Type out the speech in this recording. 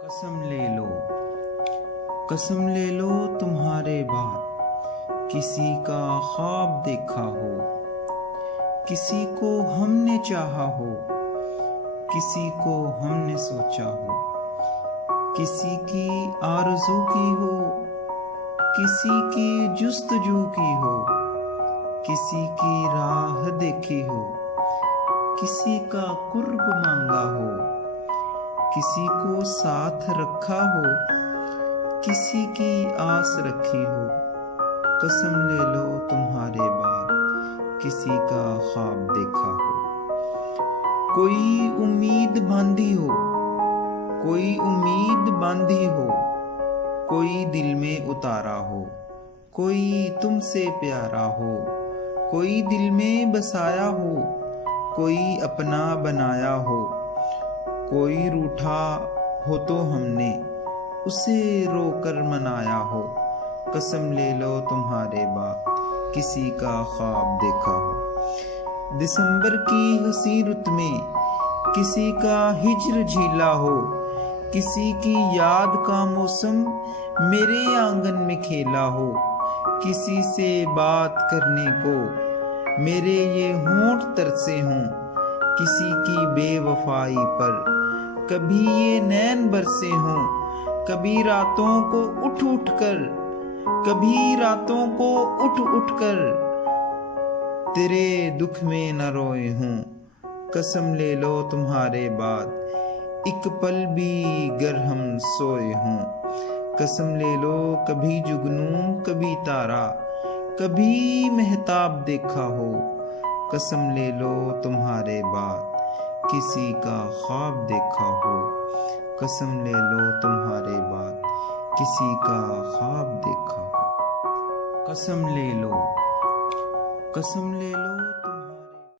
कसम ले लो तुम्हारे बाद किसी का ख्वाब देखा हो, किसी को हमने चाहा हो, किसी को हमने सोचा हो, किसी की आरज़ू की हो, किसी की जुस्तजू की हो, किसी की राह देखी हो, किसी का कुर्ब मांगा हो, किसी को साथ रखा हो, किसी की आस रखी हो। कसम ले लो तुम्हारे बाद किसी का ख्वाब देखा हो। कोई उम्मीद बांधी हो, कोई उम्मीद बांधी हो, कोई दिल में उतारा हो, कोई तुमसे प्यारा हो, कोई दिल में बसाया हो, कोई अपना बनाया हो, कोई रूठा हो तो हमने उसे रोकर मनाया हो। कसम ले लो तुम्हारे बाद किसी का ख्वाब देखा हो। दिसंबर की हंसी रुत में किसी का हिज्र झीला हो, किसी की याद का मौसम मेरे आंगन में खेला हो, किसी से बात करने को मेरे ये होंठ तरसे हों, किसी की बेवफाई पर कभी ये नैन बरसे हों, कभी रातों को उठ उठ कर, कभी रातों को उठ उठ कर तेरे दुख में न रोए हों। कसम ले लो तुम्हारे बाद एक पल भी गर हम सोए हों। कसम ले लो कभी जुगनू कभी तारा, कभी महताब देखा हो। कसम ले लो तुम्हारे बाद किसी का ख्वाब देखा हो। कसम ले लो तुम्हारे बाद किसी का ख्वाब देखा हो। कसम ले लो